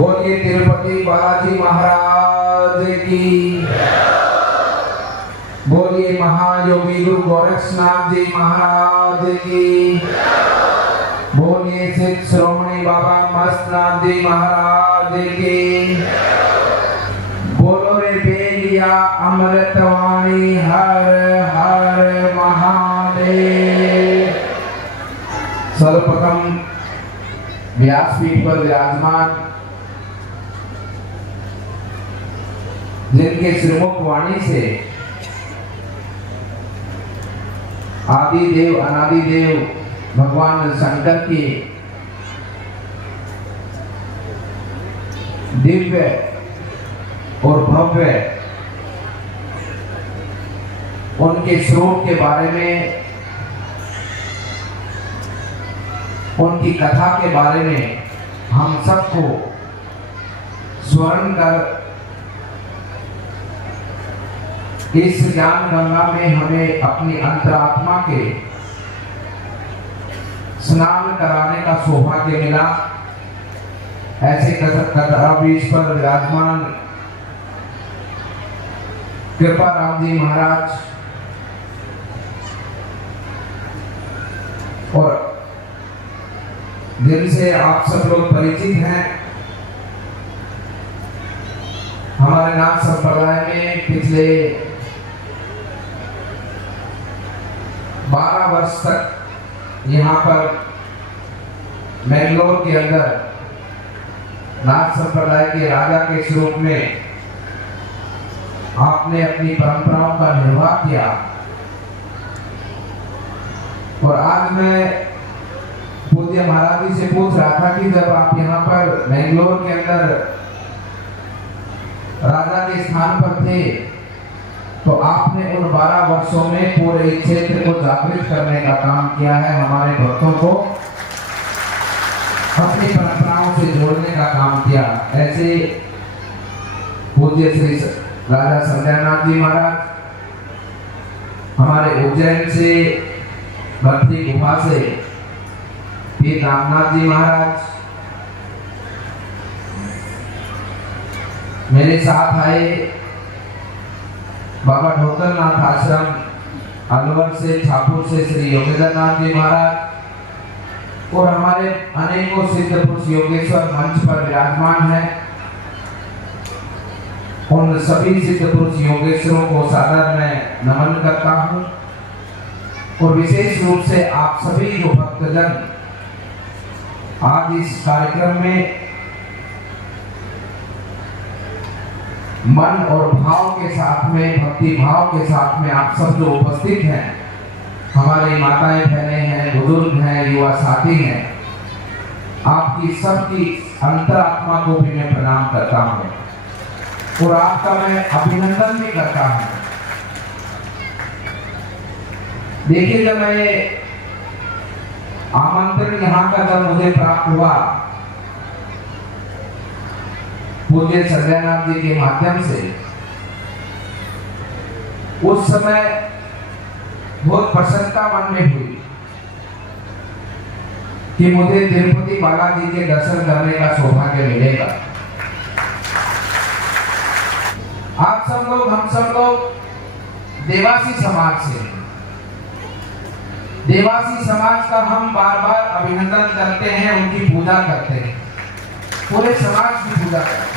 बोलिए तिरुपति बालाजी महाराज की। बोलिए महायोगी गुरु गोरक्षनाथ जी महाराज की। बोलिए सिद्ध श्रोमणी बाबा मस्तनाथ जी महाराज की। बोलो रे बेलिया अमृतवाणी हर हर महादेव। सर्वप्रथम व्यासपीठ पर विराजमान जिनके श्रीमुख वाणी से आदि देव अनादि देव भगवान शंकर की दिव्य और भव्य उनके स्वरूप के बारे में, उनकी कथा के बारे में हम सबको स्मरण कर इस ज्ञान गंगा में हमें अपनी अंतरात्मा के स्नान कराने का सौभाग्य मिला। ऐसे कथावीश पर विराजमान कृपा राम जी महाराज और जिनसे आप सब लोग परिचित हैं, हमारे नाथ संप्रदाय में पिछले 12 वर्ष तक यहाँ पर मैंगलोर के अंदर नाथ संप्रदाय के राजा के स्वरूप में आपने अपनी परंपराओं का निर्वाह किया। और आज मैं पूज्य महाराज जी से पूछ रहा था कि जब आप यहाँ पर मैंगलोर के अंदर राजा के स्थान पर थे तो आपने उन 12 वर्षों में पूरे क्षेत्र को जागृत करने का काम किया है, हमारे भक्तों को अपनी परंपराओं से जोड़ने का काम किया। ऐसे पूज्य श्री राजा संध्यानाथ जी महाराज हमारे उज्जैन से भक्ति गुफा से पी रामनाथ जी महाराज मेरे साथ आए। बाबा ढोकरनाथ आश्रम अलवर से छापुर से श्री योगेंद्रनाथ जी महाराज और हमारे अनेकों सिद्ध पुरुष योगेश्वर मंच पर विराजमान है। उन सभी सिद्ध पुरुष योगेश्वरों को सादर मैं नमन करता हूँ और विशेष रूप से आप सभी जो भक्तजन आज इस कार्यक्रम में मन और भाव के साथ में, भक्ति भाव के साथ में आप सब जो उपस्थित हैं, हमारी माताएं बहनें हैं, बुजुर्ग हैं, युवा साथी हैं, आपकी सबकी अंतरात्मा को भी मैं प्रणाम करता हूं और आपका मैं अभिनंदन भी करता हूं। देखिए, जब मैं आमंत्रण यहाँ का जब मुझे प्राप्त हुआ पूज्य संध्यानाथ जी के माध्यम से, उस समय बहुत प्रसन्नता मन में हुई कि मुझे तिरुपति बालाजी के दर्शन करने का सौभाग्य मिलेगा। आप सब लोग, हम सब लोग देवासी समाज से, देवासी समाज का हम बार बार अभिनंदन करते हैं, उनकी पूजा करते हैं, पूरे समाज की पूजा करते हैं।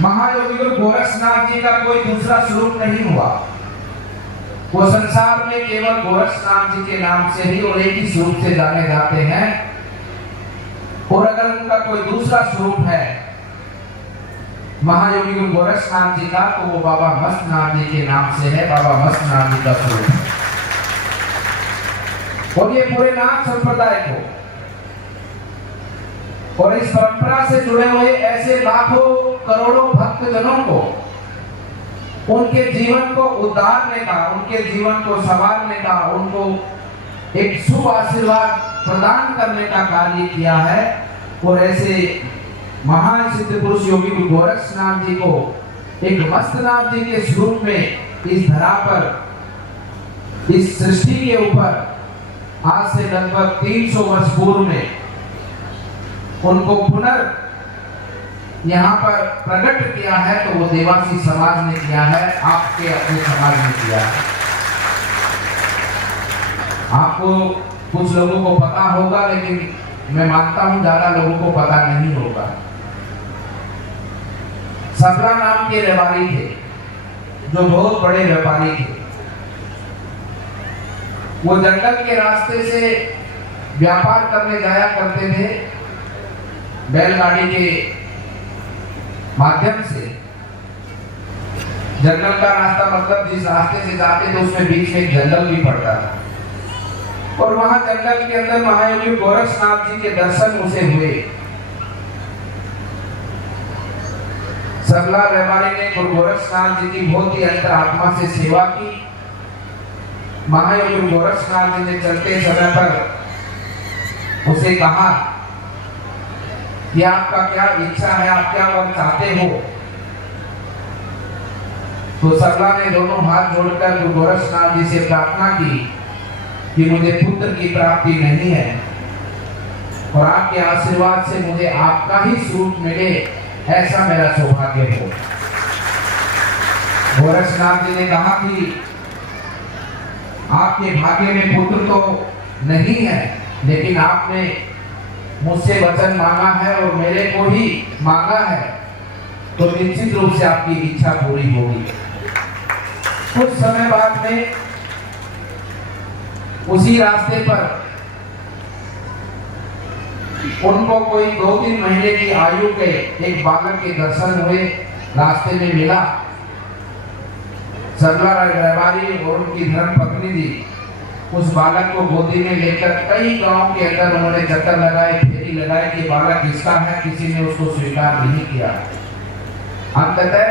महायोगी गुरु गोरक्षनाथ जी का कोई दूसरा स्वरूप नहीं हुआ। वो संसार में केवल गोरक्षनाथ जी के नाम से ही और एक ही स्वरूप से जाने जाते हैं। और अगर उनका कोई दूसरा स्वरूप है महायोगी गुरु गोरक्षनाथ जी का, तो वो बाबा मस्तनाथ जी के नाम से है, बाबा मस्तनाथ जी का स्वरूप है। और ये पूरे नाथ संप्रदाय को और इस परंपरा से जुड़े हुए ऐसे लाखों करोड़ों भक्तजनों को उनके जीवन को उद्धारने का, उनके जीवन को संवारने का, उनको एक शुभ आशीर्वाद प्रदान करने का कार्य किया है। और ऐसे महान सिद्ध पुरुष योगी गुरु गोरक्षनाथ जी को एक मस्तनाथ जी के स्वरूप में इस धरा पर, इस सृष्टि के ऊपर आज से लगभग 300 वर्ष पूर्व में उनको पुनर् यहाँ पर प्रकट किया है, तो वो देवासी समाज ने किया है, आपके अपने समाज ने किया है। आपको कुछ लोगों को पता होगा, लेकिन मैं मानता हूं ज्यादा लोगों को पता नहीं होगा। सबला नाम के व्यापारी थे, जो बहुत बड़े व्यापारी थे। वो जंगल के रास्ते से व्यापार करने जाया करते थे, बैलगाड़ी के माध्यम से। जंगल का रास्ता मतलब जिस रास्ते से जाते थे उसमें बीच में एक जंगल भी पड़ता था, और वहां जंगल के अंदर महायोगी गोरक्षनाथ जी के दर्शन उसे हुए। सबला व्यापारी ने गुरु गोरक्षनाथ जी की बहुत ही अंतरात्मा से सेवा की। महायोगी गोरक्षनाथ जी ने चलते समय पर उसे कहा कि आपका क्या इच्छा है, आप क्या वर चाहते हो। तो सबला ने दोनों हाथ जोड़कर गुरु गोरक्षनाथ जी से प्रार्थना की कि मुझे पुत्र की प्राप्ति नहीं है, और आपके आशीर्वाद से मुझे आपका ही स्वरूप मिले, ऐसा मेरा सौभाग्य हो। गोरक्षनाथ जी ने कहा कि आपके भाग्य में पुत्र तो नहीं है, लेकिन आपने मुझसे वचन मांगा है और मेरे को ही मांगा है, तो निश्चित रूप से आपकी इच्छा पूरी होगी। कुछ समय बाद में उसी रास्ते पर उनको कोई 2-3 महीने की आयु के एक बालक के दर्शन हुए, रास्ते में मिला। सबला व्यापारी और उनकी धर्म पत्नी जी उस बालक को गोदी में लेकर कई गांव के अंदर उन्होंने चक्कर लगाए, फेरी लगाए कि बालक किसका है, किसी ने उसको स्वीकार नहीं किया। अंततः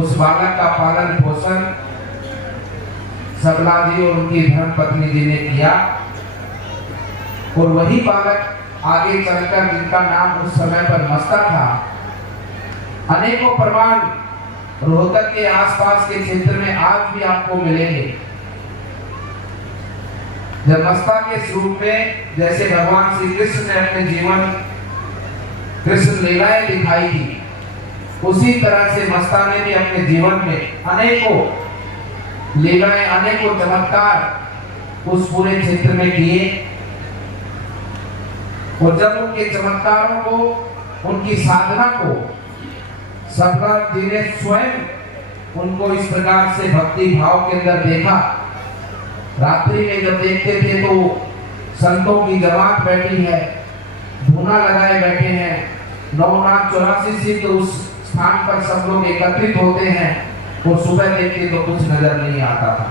उस बालक का पालन पोषण सबला जी और उनकी धर्म पत्नी जी ने किया, और वही बालक आगे चलकर, जिनका नाम उस समय पर मस्ता था, अनेकों प्रमाण रोहतक के आसपास के क्षेत्र में आज भी आपको मिलेंगे। जब मस्ता के स्वरूप में जैसे भगवान श्री कृष्ण ने अपने जीवन कृष्ण लीलाएं दिखाई थी, उसी तरह से मस्ता ने भी अपने जीवन में अनेकों लीलाएं, अनेकों चमत्कार उस पूरे क्षेत्र में किए। और जब उनके चमत्कारों को, उनकी साधना को सबला जी ने स्वयं उनको इस प्रकार से भक्ति भाव के अंदर देखा, रात्रि में जब देखते थे तो संतों की जमात बैठी है, धूना लगाए बैठे हैं, 984 सिद्ध उस स्थान पर सब लोग एकत्रित होते हैं, और सुबह देखते तो कुछ नजर नहीं आता था।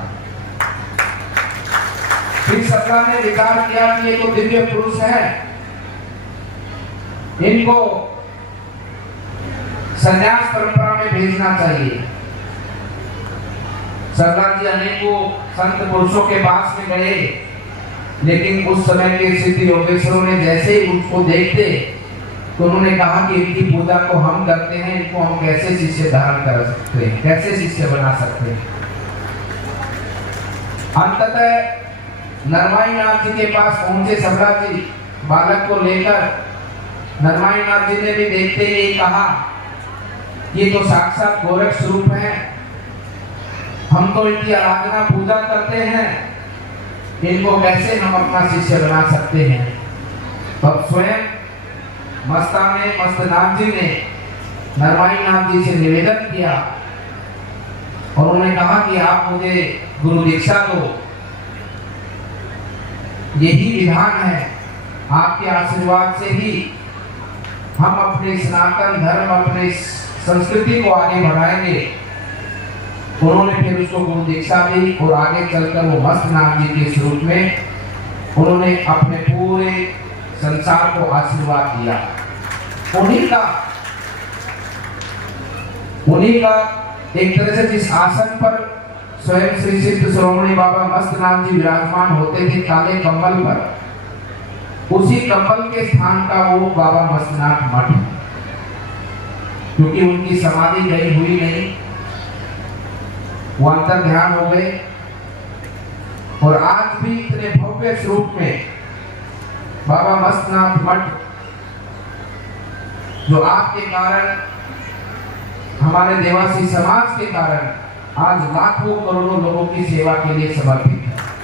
फिर सबला ने विचार किया कि ये तो दिव्य पुरुष है, इनको संन्यास परंपरा में भेजना चाहिए। सबला जी अनेकों संत पुरुषों के पास में गए, लेकिन उस समय के सिद्ध योगेश्वरों ने जैसे ही उसको देखते तो उन्होंने कहा कि इनकी पूजा को हम करते हैं, इनको हम कैसे शिष्य धारण कर सकते हैं, कैसे शिष्य बना सकते हैं। अंततः नरवाई नाथ जी के पास पहुंचे सबला जी बालक को लेकर। नरवाई नाथ जी ने भी देखते ही कहा, ये तो साक्षात गोरख स्वरूप है, हम तो इनकी आराधना पूजा करते हैं, इनको कैसे हम अपना शिष्य बना सकते हैं। तब स्वयं मस्तनाथ जी ने नरवाई नाथ जी से निवेदन किया, और उन्होंने कहा कि आप मुझे गुरु दीक्षा दो, यही विधान है, आपके आशीर्वाद से ही हम अपने सनातन धर्म, अपने संस्कृति को आगे बढ़ाएंगे। उन्होंने फिर उसको गुरु दीक्षा दी, और आगे चलकर वो मस्तनाथ जी के स्वरूप में उन्होंने अपने पूरे संसार को आशीर्वाद दिया। उन्हीं का एक तरह से जिस आसन पर स्वयं श्री सिद्ध श्रोमणी बाबा मस्तनाथ जी विराजमान होते थे काले कंबल पर, उसी कंबल के स्थान का वो बाबा मस्तनाथ मठ, क्योंकि उनकी समाधि गई हुई नहीं, वो अंतर ध्यान हो गए। और आज भी इतने भव्य स्वरूप में बाबा मस्तनाथ मठ जो आपके कारण, हमारे देवासी समाज के कारण आज लाखों करोड़ों लोगों की सेवा के लिए समर्पित है।